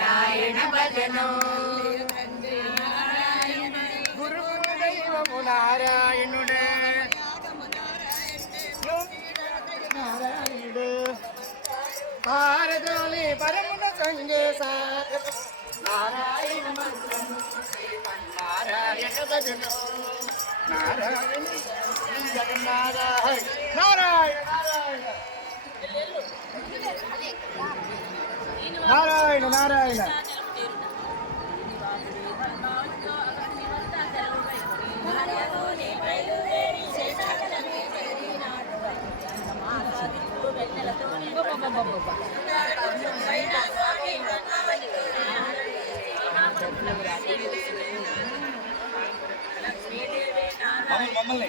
నారాయణ భజనం. గురువు దైవము నారాయణుడే. నారాయణుడు. భారతోని పరమున సంగేశ నారాయణ నారాయణ భజనం. నారాయణ. నారాయణ నారాయణ. నారాయణ. మమ్మల్ని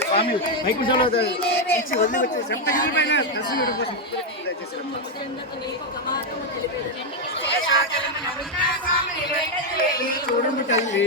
స్వామి వైకుంఠంలో ఇచ్చి వదిలి వచ్చే సంపైన దర్శనం కోసం చూడండి తల్లి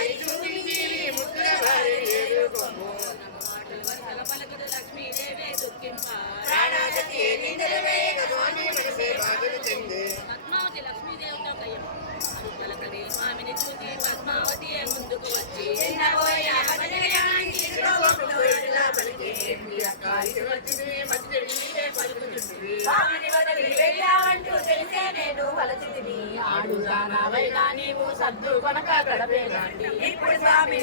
వచ్చి ఆడుదానవైనా నీవు సద్దు కొనక గడపేదాండి ఇప్పుడు స్వామి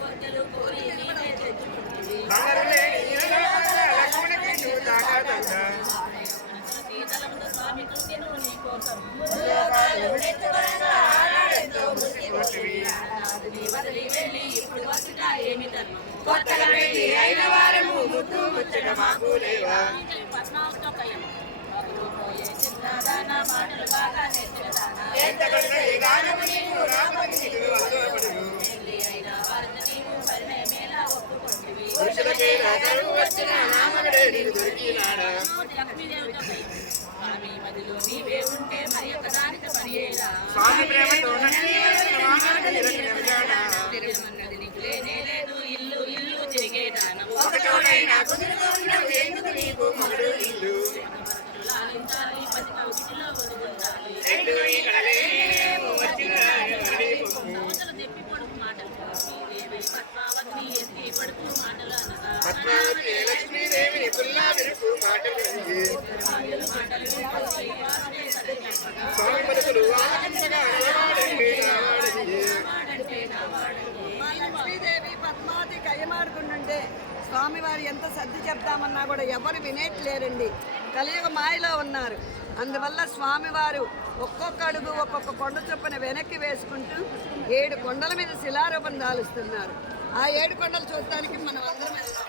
కొద్దలు కోరి నీవే తెచ్చుకుంటుంది శీతలంతో స్వామి చూసిను నీ కోసం. కొత్తగా పెళ్ళి అయిన వారము స్వామి ప్రేమతో నన్ను నిరసన మామగడే నిరసన విధాన తిరుగుతున్నది లేదు ఎందుకు నీకు ఇల్లు పది ఒదుగుండాలి రెండు వచ్చిన అవతల తెప్పి పొడుపు మాటలు శ్రీదేవి పద్మావతిని ఎత్తి పడుపు మాటలు అనగా. పద్మావతి లక్ష్మీదేవిని పుల్లా విరుపు మాటలు మాటలు స్వామి పలుకులు లక్ష్మీదేవి పద్మావతి కయ్యమాడుకుంటుంటే స్వామివారు ఎంత సర్ది చెప్తామన్నా కూడా ఎవరు వినేట్లేరండి. కలియుగ మాయలో ఉన్నారు. అందువల్ల స్వామివారు ఒక్కొక్క అడుగు ఒక్కొక్క కొండ చొప్పున వెనక్కి వేసుకుంటూ ఏడు కొండల మీద శిలారూపం దాలుస్తున్నారు ఆ ఏడు కొండలు చూడటానికి మనం అందరం వెళ్తాం